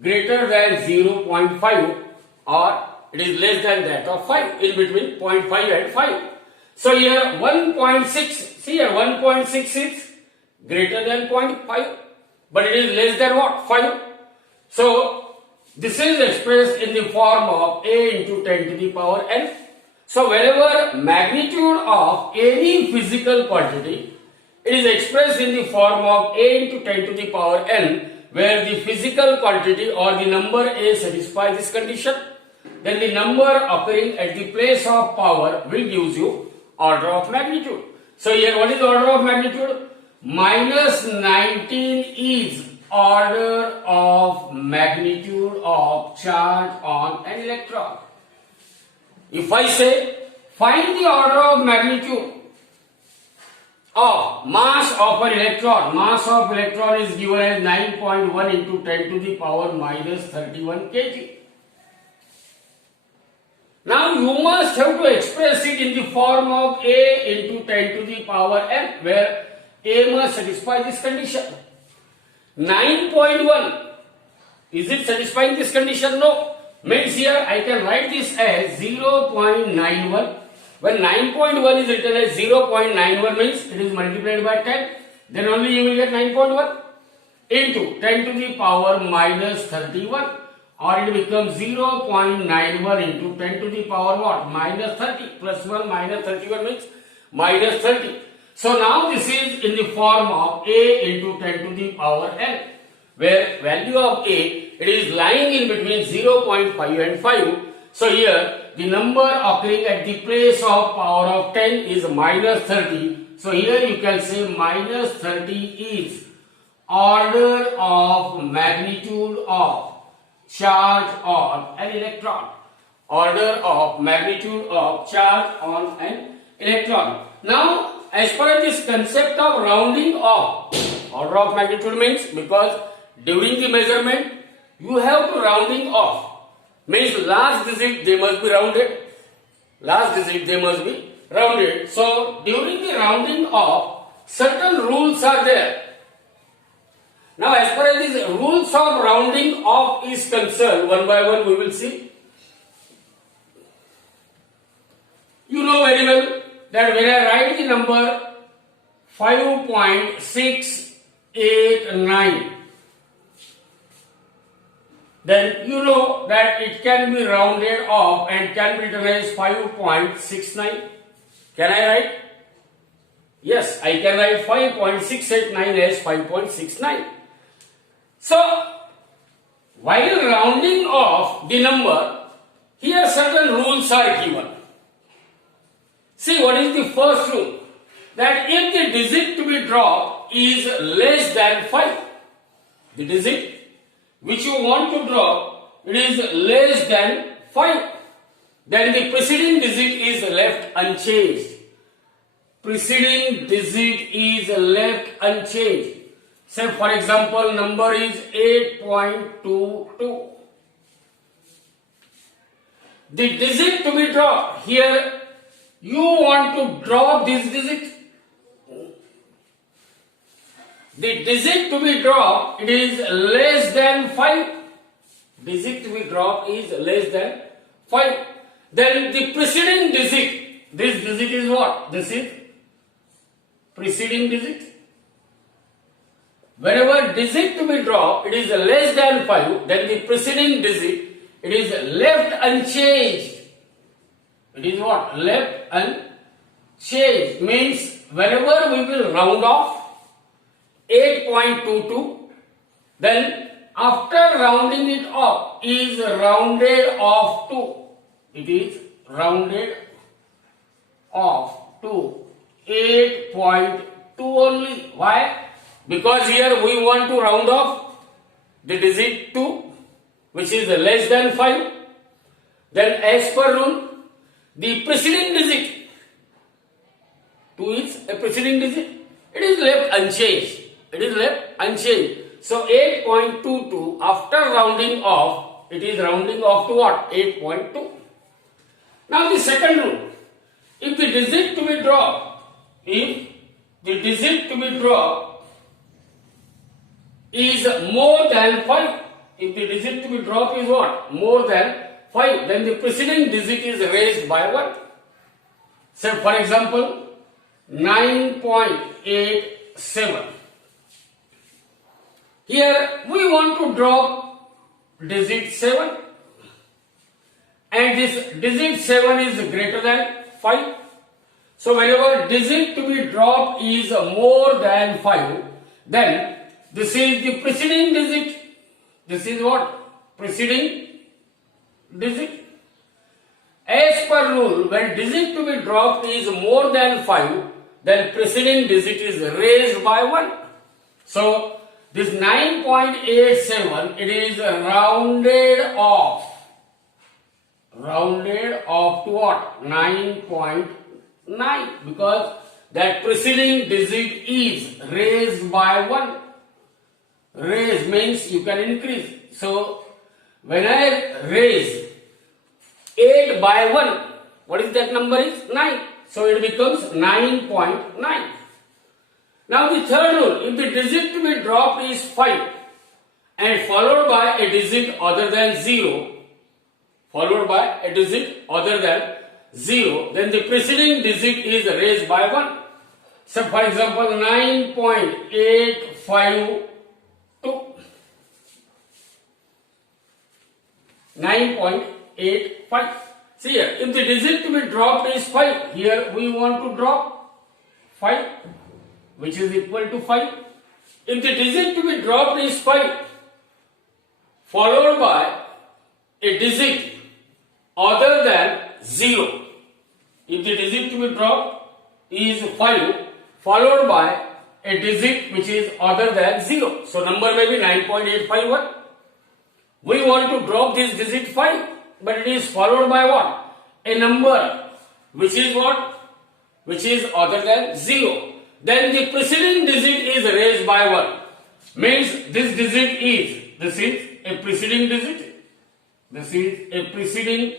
greater than 0.5 or it is less than that of 5, in between 0.5 and 5. So here 1.6, see here 1.6 is greater than 0.5 but it is less than what? 5. So this is expressed in the form of a into 10 to the power n. So wherever magnitude of any physical quantity, it is expressed in the form of a into 10 to the power n, where the physical quantity or the number a satisfies this condition, then the number occurring at the place of power will give you order of magnitude. So here what is the order of magnitude? Minus 19 is order of magnitude of charge on an electron. If I say find the order of magnitude of mass of an electron, mass of electron is given as 9.1 into 10 to the power minus 31 kg. Now you must have to express it in the form of a into 10 to the power n, where a must satisfy this condition. 9.1, is it satisfying this condition? No. Means here I can write this as 0.91. When 9.1 is written as 0.91 means it is multiplied by 10, then only you will get 9.1 into 10 to the power minus 31, or it becomes 0.91 into 10 to the power what? Minus 30. Plus 1 minus 31 means minus 30. So now this is in the form of a into 10 to the power n, where value of a, it is lying in between 0.5 and 5. So here the number occurring at the place of power of 10 is minus 30. So here you can say minus 30 is order of magnitude of charge on an electron. Order of magnitude of charge on an electron. Now, as per this concept of rounding off, Order of magnitude means because during the measurement you have to rounding off. Means last digit they must be rounded. Last digit they must be rounded. So during the rounding off, certain rules are there. Now as far as these rules of rounding off is concerned, one by one we will see. You know very well that when I write the number 5.689, then you know that it can be rounded off and can be written as 5.69. Can I write? Yes, I can write 5.689 as 5.69. So, while rounding off the number, here certain rules are given. See, what is the first rule? That if the digit to be dropped is less than 5, the digit which you want to drop, it is less than 5, then the preceding digit is left unchanged. Preceding digit is left unchanged. Say for example, number is 8.22. The digit to be dropped, here you want to drop this digit. The digit to be dropped, it is less than 5. Digit to be dropped is less than 5. Then the preceding digit, this digit is what? This is preceding digit. Whenever digit to be dropped, it is less than 5, then the preceding digit, it is left unchanged. It is what? Left unchanged. Means whenever we will round off 8.22, then after rounding it off is rounded off to, it is rounded off to 8.2 only. Why? Because here we want to round off the digit 2, which is less than 5. Then as per rule, the preceding digit, 2 is a preceding digit, it is left unchanged. It is left unchanged. So 8.22, after rounding off, it is rounding off to what? 8.2. Now the second rule, if the digit to be dropped, if the digit to be dropped is more than 5, if the digit to be dropped is what? More than 5, then the preceding digit is raised by 1. Say for example, 9.87. Here we want to drop digit 7, and this digit 7 is greater than 5. So whenever digit to be dropped is more than 5, then this is the preceding digit. This is what? Preceding digit. As per rule, when digit to be dropped is more than 5, then preceding digit is raised by 1. So this 9.87, it is rounded off. Rounded off to what? 9.9, because that preceding digit is raised by 1. Raise means you can increase. So when I raise 8 by 1, what is that number is? 9. So it becomes 9.9. Now the third rule, if the digit to be dropped is 5 and followed by a digit other than 0, then the preceding digit is raised by 1. So for example, 9.852. 9.85. See here, if the digit to be dropped is 5, here we want to drop 5, which is equal to 5. If the digit to be dropped is 5, followed by a digit other than 0. If the digit to be dropped is 5, followed by a digit which is other than 0. So number may be 9.851. We want to drop this digit 5, but it is followed by what? A number which is what? Which is other than 0. then the preceding digit is raised by 1. Means this is a preceding digit. This is a preceding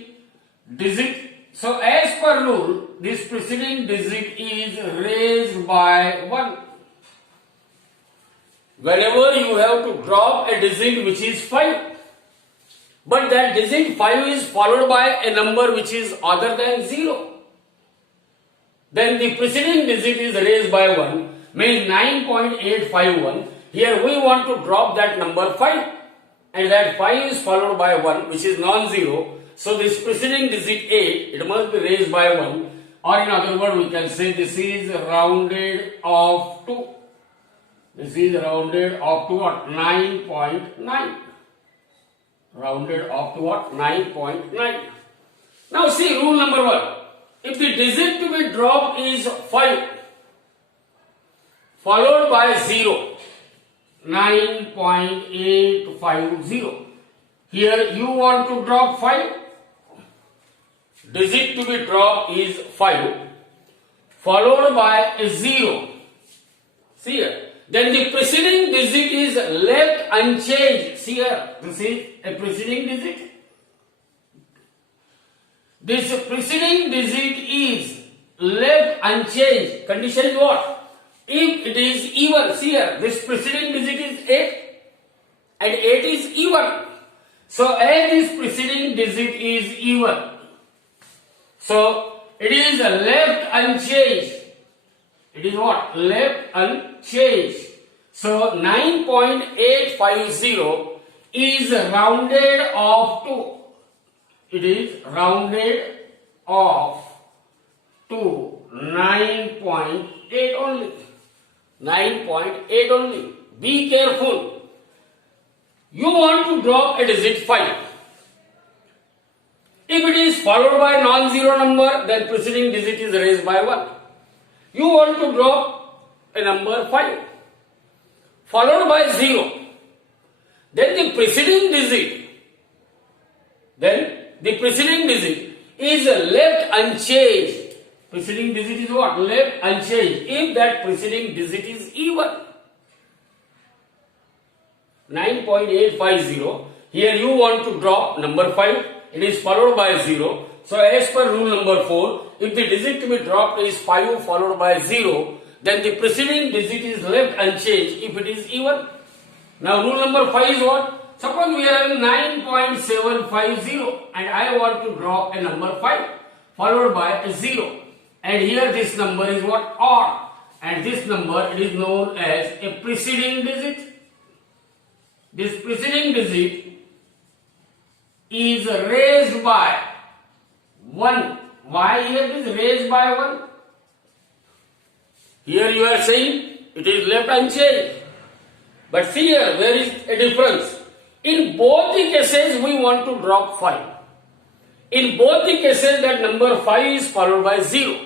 digit. So as per rule, this preceding digit is raised by 1. Whenever you have to drop a digit which is 5, but that digit 5 is followed by a number which is other than 0, then the preceding digit is raised by 1, means 9.851. Here we want to drop that number 5, and that 5 is followed by 1 which is non-zero. So this preceding digit 8, it must be raised by 1, or in other words we can say this is rounded off to. This is rounded off to what? 9.9. Rounded off to what? 9.9. Now see rule number 1. If the digit to be dropped is 5 followed by 0, 9.850. Here you want to drop 5. Digit to be dropped is 5 followed by a 0. See here. Then the preceding digit is left unchanged. See here. This is a preceding digit. This preceding digit is left unchanged. Condition is what? If it is even, see here, this preceding digit is 8 and 8 is even. So as this preceding digit is even, so it is left unchanged. It is what? Left unchanged. So 9.850 is rounded off to. It is rounded off to 9.8 only. 9.8 only. Be careful. You want to drop a digit 5. If it is followed by non-zero number, then preceding digit is raised by 1. You want to drop a number 5 followed by 0. Then the preceding digit is left unchanged. Preceding digit is what? Left unchanged. If that preceding digit is even. 9.850. Here you want to drop number 5. It is followed by 0. So as per rule number 4, if the digit to be dropped is 5 followed by 0, then the preceding digit is left unchanged if it is even. Now rule number 5 is what? Suppose we are in 9.750 and I want to drop a number 5 followed by a 0. And here this number is what? Odd. And this number it is known as a preceding digit. This preceding digit is raised by 1. Why here it is raised by 1? Here you are saying it is left unchanged. But see here, there is a difference. In both the cases, we want to drop 5. In both the cases, that number 5 is followed by 0.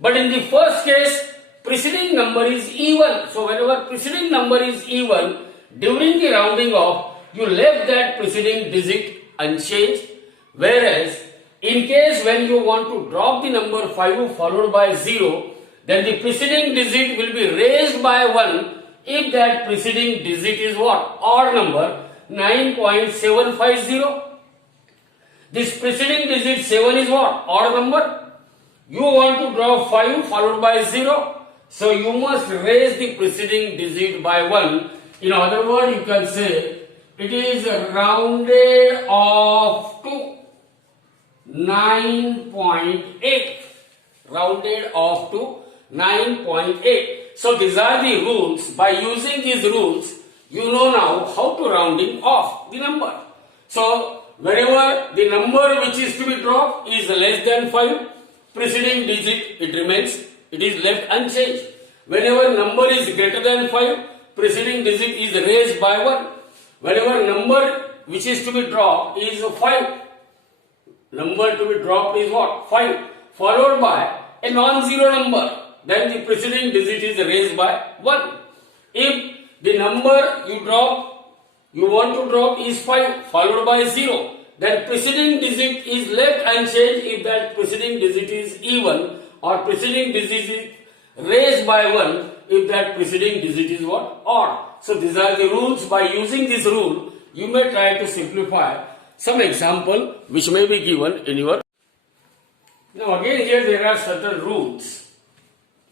But in the first case, preceding number is even. So whenever preceding number is even, during the rounding off, you left that preceding digit unchanged. Whereas, in case when you want to drop the number 5 followed by 0, then the preceding digit will be raised by 1 if that preceding digit is what? Odd number, 9.750. This preceding digit 7 is what? Odd number. You want to drop 5 followed by 0. So you must raise the preceding digit by 1. In other words, you can say it is rounded off to 9.8. Rounded off to 9.8. So these are the rules. By using these rules, you know now how to rounding off the number. So wherever the number which is to be dropped is less than 5, preceding digit it remains, it is left unchanged. Whenever number is greater than 5, preceding digit is raised by 1. Whenever number which is to be dropped is 5, number to be dropped is what? 5, followed by a non-zero number, then the preceding digit is raised by 1. If the number you want to drop is 5 followed by 0, then preceding digit is left unchanged if that preceding digit is even or preceding digit is raised by 1. if that preceding digit is what? Odd. So these are the rules. By using this rule, you may try to simplify some example which may be given in your. Now again here there are certain rules.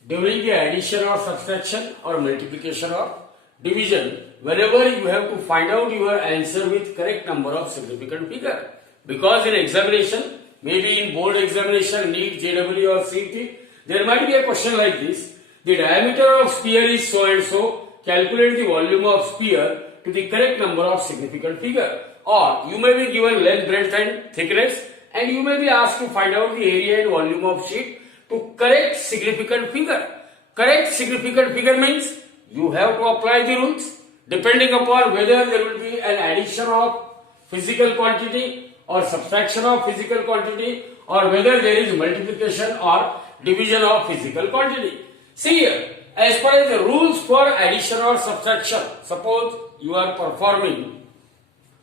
During the addition or subtraction or multiplication or division, whenever you have to find out your answer with correct number of significant figure. Because in examination, maybe in board examination, NEET, JEE or CET, there might be a question like this. The diameter of sphere is so and so. Calculate the volume of sphere to the correct number of significant figure. Or you may be given length, breadth and thickness, and you may be asked to find out the area and volume of sheet to correct significant figure. Correct significant figure means you have to apply the rules depending upon whether there will be an addition of physical quantity or subtraction of physical quantity, or whether there is multiplication or division of physical quantity. See here, as per as the rules for addition or subtraction, suppose you are performing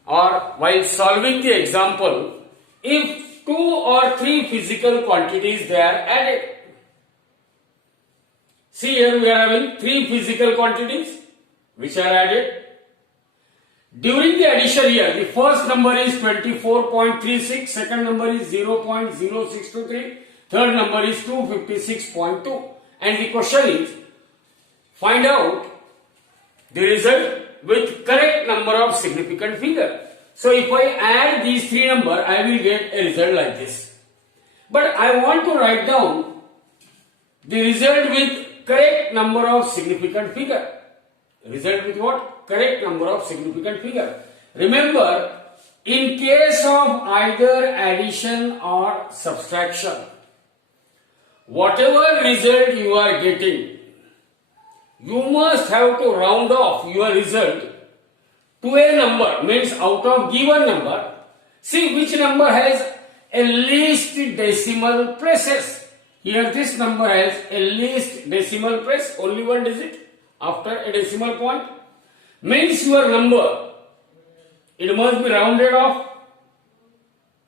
or while solving the example, if 2 or 3 physical quantities they are added. See here we are having 3 physical quantities which are added. During the addition here, the first number is 24.36, second number is 0.0623, third number is 256.2. And the question is, find out the result with correct number of significant figure. So if I add these 3 numbers, I will get a result like this. But I want to write down the result with correct number of significant figure. Result with what? Correct number of significant figure. Remember, in case of either addition or subtraction, whatever result you are getting, you must have to round off your result to a number, means out of given number, see which number has a least decimal places. Here this number has a least decimal place, only one digit after a decimal point. Means your number, it must be rounded off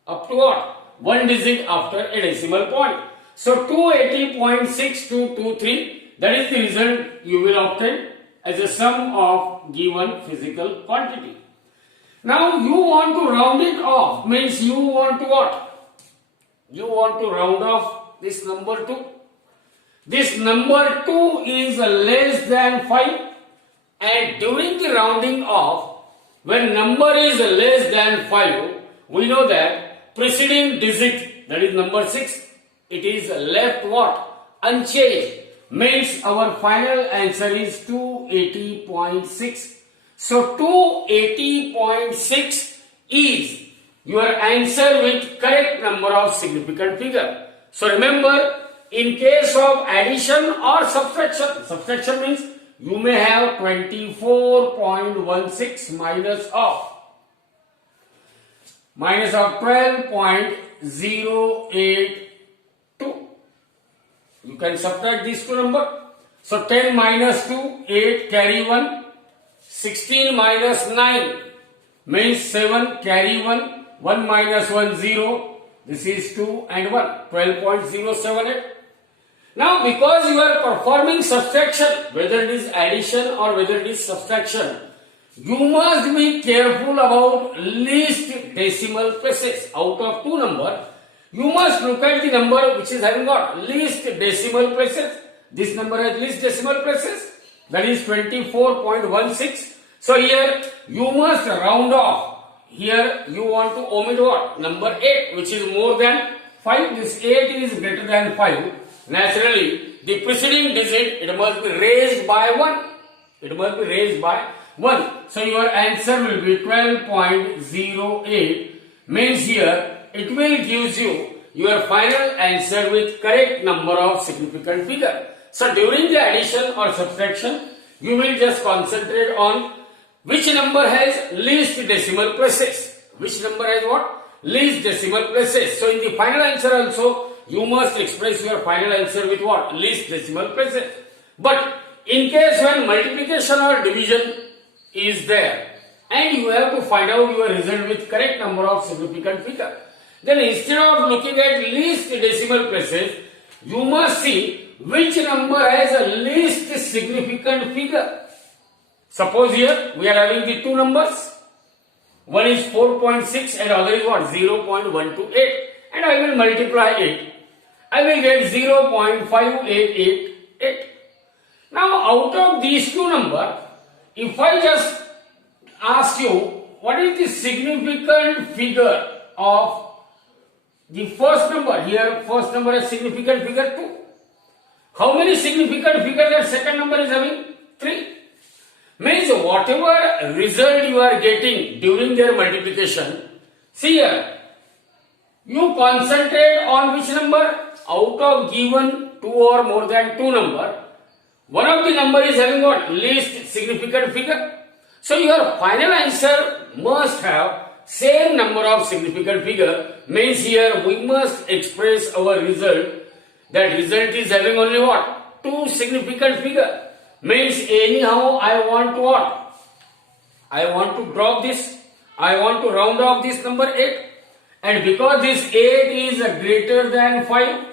up to what? One digit after a decimal point. So 280.6223, that is the result you will obtain as a sum of given physical quantity. Now you want to round it off, means you want to what? You want to round off this number 2. This number 2 is less than 5, and during the rounding off, when number is less than 5, we know that preceding digit, that is number 6, it is left what? Unchanged. Means our final answer is 280.6. So 280.6 is your answer with correct number of significant figure. So remember, in case of addition or subtraction means you may have 24.16 minus of 12.082. You can subtract these two numbers. So 10 minus 2, 8, carry 1. 16 minus 9 means 7, carry 1. 1 minus 1, 0. This is 2 and 1. 12.078. Now because you are performing subtraction, whether it is addition or whether it is subtraction, you must be careful about least decimal places. Out of 2 numbers, you must look at the number which is having got least decimal places. This number has least decimal places, that is 24.16. So here you must round off. Here you want to omit what? Number 8, which is more than 5. This 8 is greater than 5. Naturally, the preceding digit, it must be raised by 1. It must be raised by 1. So your answer will be 12.08. Means here it will give you your final answer with correct number of significant figure. So during the addition or subtraction, you will just concentrate on which number has least decimal places. Which number has what? Least decimal places. So in the final answer also, you must express your final answer with what? Least decimal places. But in case when multiplication or division is there, and you have to find out your result with correct number of significant figure, then instead of looking at least decimal places, you must see which number has a least significant figure. Suppose here we are having the two numbers. One is 4.6 and other is what? 0.128. And I will multiply it. I will get 0.5888. Now out of these two numbers, if I just ask you what is the significant figure of the first number, here first number is significant figure 2. How many significant figures that second number is having? 3. Means whatever result you are getting during their multiplication, see here, you concentrate on which number? Out of given 2 or more than 2 number, one of the number is having what? Least significant figure. So your final answer must have same number of significant figure. Means here we must express our result. That result is having only what? 2 significant figure. Means anyhow I want to what? I want to drop this. I want to round off this number 8. And because this 8 is greater than 5,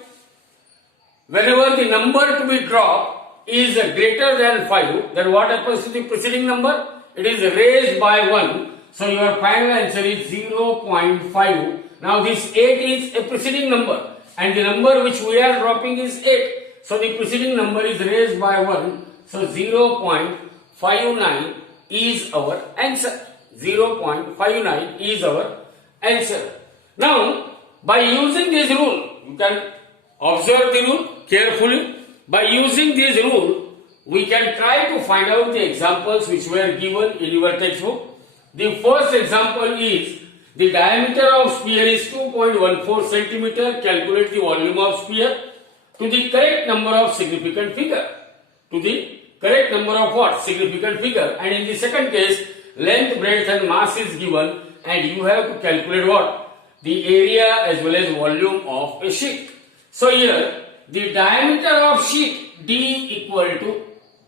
whenever the number to be dropped is greater than 5, then what happens to the preceding number? It is raised by 1. So your final answer is 0.5. Now this 8 is a preceding number and the number which we are dropping is 8. So the preceding number is raised by 1. So 0.59 is our answer. 0.59 is our answer. Now, by using this rule, you can observe the rule carefully. By using this rule, we can try to find out the examples which were given in your textbook. The first example is the diameter of sphere is 2.14 centimeter. Calculate the volume of sphere to the correct number of significant figure. To the correct number of what? Significant figure. And in the second case, length, breadth and mass is given and you have to calculate what? The area as well as volume of a sheet. So here, the diameter of sheet D equal to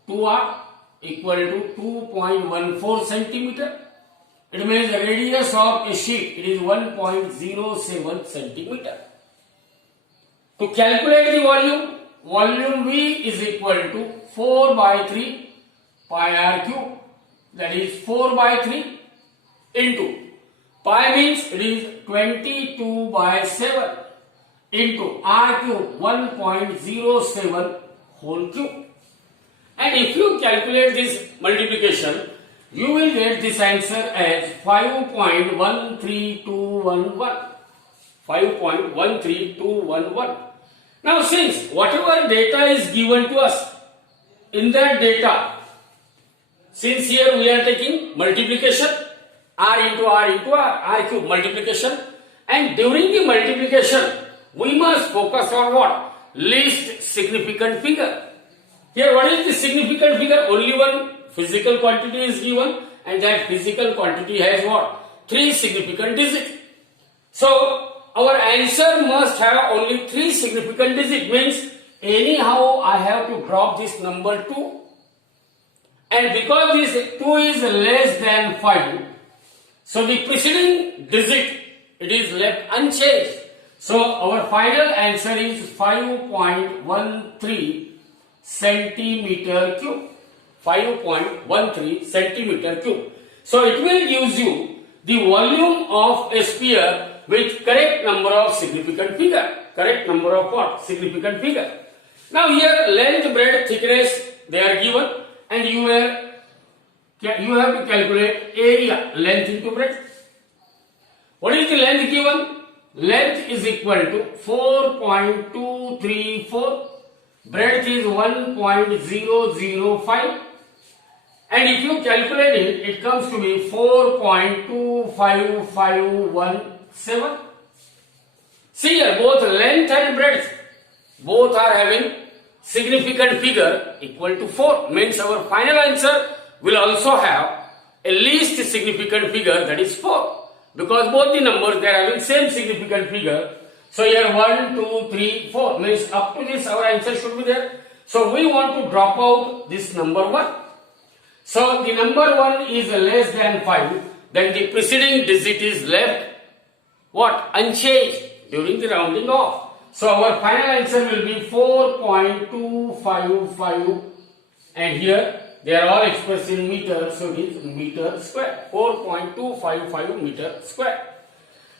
2R equal to 2.14 centimeter. It means the radius of a sheet, it is 1.07 centimeter. To calculate the volume V is equal to 4 by 3 pi r cube. That is 4 by 3 into pi means it is 22 by 7 into r cube 1.07 whole cube. And if you calculate this multiplication, you will get this answer as 5.13211. 5.13211. Now since whatever data is given to us, in that data, since here we are taking multiplication, r into r into r cube multiplication, and during the multiplication, we must focus on what? Least significant figure. Here what is the significant figure? Only one physical quantity is given and that physical quantity has what? 3 significant digits. So our answer must have only 3 significant digits, means anyhow I have to drop this number 2. And because this 2 is less than 5, so the preceding digit, it is left unchanged. So our final answer is 5.13 centimeter cube. 5.13 centimeter cube. So it will give you the volume of a sphere with correct number of significant figure. Correct number of what? Significant figure. Now here length, breadth, thickness they are given and you have to calculate area, length into breadth. What is the length given? Length is equal to 4.234. Breadth is 1.005. And if you calculate it, it comes to be 4.25517. See here, both length and breadth, both are having significant figure equal to 4. Means our final answer will also have a least significant figure, that is 4. Because both the numbers, they are having same significant figure. So here 1, 2, 3, 4 means up to this our answer should be there. So we want to drop out this number 1. So the number 1 is less than 5, then the preceding digit is left what? Unchanged during the rounding off. So our final answer will be 4.255, and here they are all expressed in meter, so it is meter square. 4.255 meter square.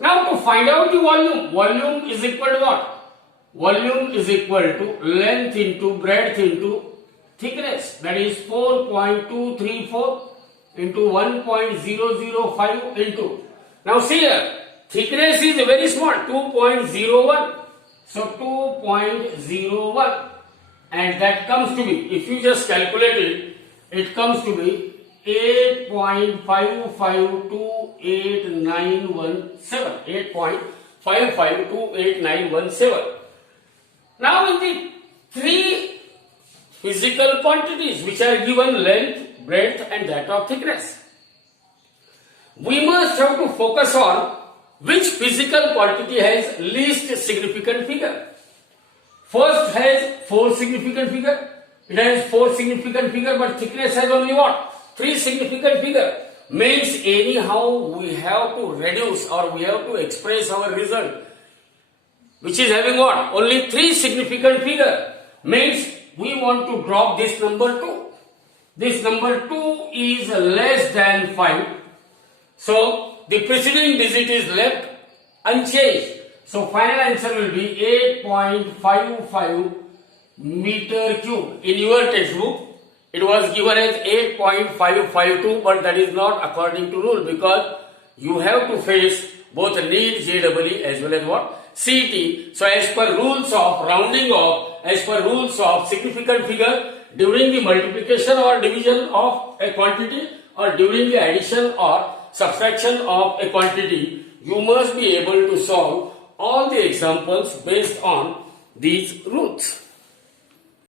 Now to find out the volume, volume is equal to what? Volume is equal to length into breadth into thickness, that is 4.234 into 1.005 into. Now see here, thickness is very small, 2.01. So 2.01, and that comes to be, if you just calculate it, it comes to be 8.5528917. 8.5528917. Now in the three physical quantities which are given, length, breadth and that of thickness, we must have to focus on which physical quantity has least significant figure. First has 4 significant figure. It has 4 significant figure, but thickness has only what? 3 significant figure. Means anyhow we have to reduce, or we have to express our result, which is having what? Only 3 significant figure. Means we want to drop this number 2. This number 2 is less than 5. So the preceding digit is left unchanged. So final answer will be 8.55 meter cube. In your textbook, it was given as 8.552, but that is not according to rule, because you have to face both NEET, JEE as well as what? CET. So as per rules of rounding off, as per rules of significant figure, during the multiplication or division of a quantity, or during the addition or subtraction of a quantity, you must be able to solve all the examples based on these rules.